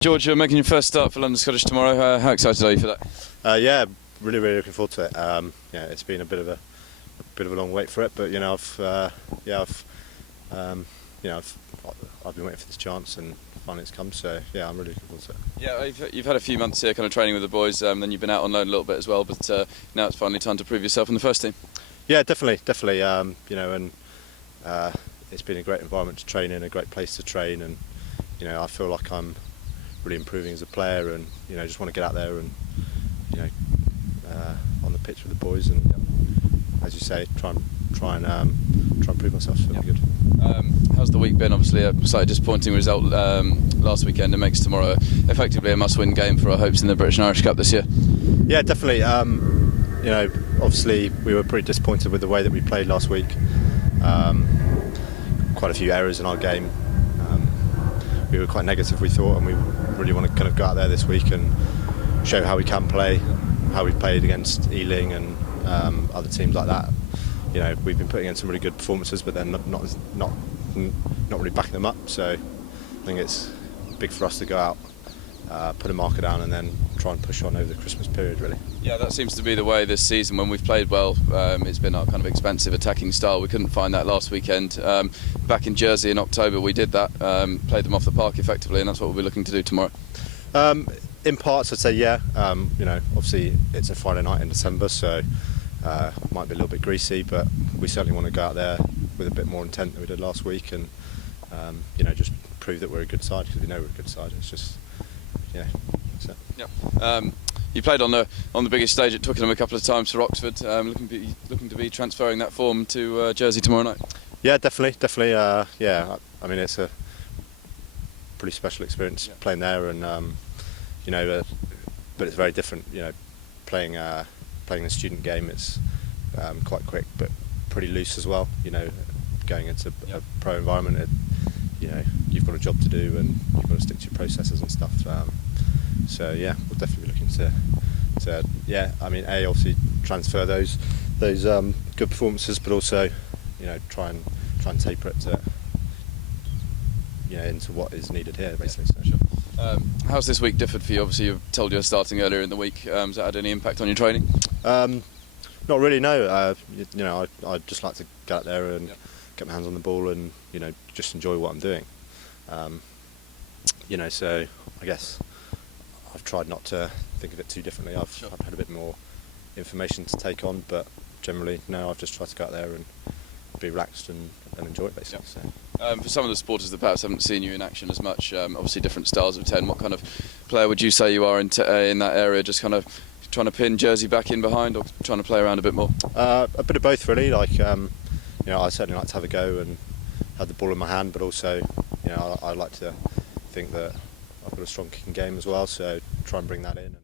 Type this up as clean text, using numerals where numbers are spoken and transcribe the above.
George, you're making your first start for London Scottish tomorrow. How excited are you for that? Yeah, really looking forward to it. Yeah, it's been a bit of a long wait for it, but I've been waiting for this chance and finally it's come. So yeah, I'm really looking forward to it. Yeah, you've had a few months here, kind of training with the boys. Then you've been out on loan a little bit as well, but now it's finally time to prove yourself in the first team. Yeah, definitely. It's been a great environment to train in, a great place to train, and I feel like I'm really improving as a player, and just want to get out there and on the pitch with the boys, and as you say, try and prove myself. So really good. How's the week been? Obviously, a slightly disappointing result last weekend. It makes tomorrow effectively a must-win game for our hopes in the British and Irish Cup this year. Yeah, definitely. Obviously we were pretty disappointed with the way that we played last week. Quite a few errors in our game. We were quite negative, we thought, and we really want to kind of go out there this week and show how we can play, how we played against Ealing and other teams like that. We've been putting in some really good performances, but then not really backing them up. So I think it's big for us to go out, put a marker down, and then try and push on over the Christmas period, really. Yeah, that seems to be the way this season. When we've played well, it's been our kind of expansive attacking style. We couldn't find that last weekend. Back in Jersey in October, we did that, played them off the park effectively, and that's what we'll be looking to do tomorrow. In parts, I'd say yeah. Obviously it's a Friday night in December, so might be a little bit greasy, but we certainly want to go out there with a bit more intent than we did last week, and just prove that we're a good side, because we know we're a good side. It's just, that's it. Yeah. You played on the biggest stage at Twickenham a couple of times for Oxford. Looking to be transferring that form to Jersey tomorrow night. Yeah, definitely. Yeah, I mean, it's a pretty special experience playing there, and but it's very different. Playing a student game, it's quite quick but pretty loose as well. Going into a pro environment, you've got a job to do and you've got to stick to your processes and stuff. So yeah, we'll definitely be looking to obviously transfer those good performances, but also try and taper it to into what is needed here, basically. So. Sure. How's this week differed for you? Obviously, you've told you were starting earlier in the week. Has that had any impact on your training? Not really, no. I'd just like to get out there and get my hands on the ball and just enjoy what I'm doing. So I guess I've tried not to think of it too differently. I've had a bit more information to take on, but generally, no, I've just tried to go out there and be relaxed and enjoy it, basically. Yep. So. For some of the supporters that perhaps haven't seen you in action as much, obviously different styles of 10, what kind of player would you say you are in that area? Just kind of trying to pin Jersey back in behind, or trying to play around a bit more? A bit of both, really. I certainly like to have a go and have the ball in my hand, but also, I like to think that I've got a strong kicking game as well, so try and bring that in.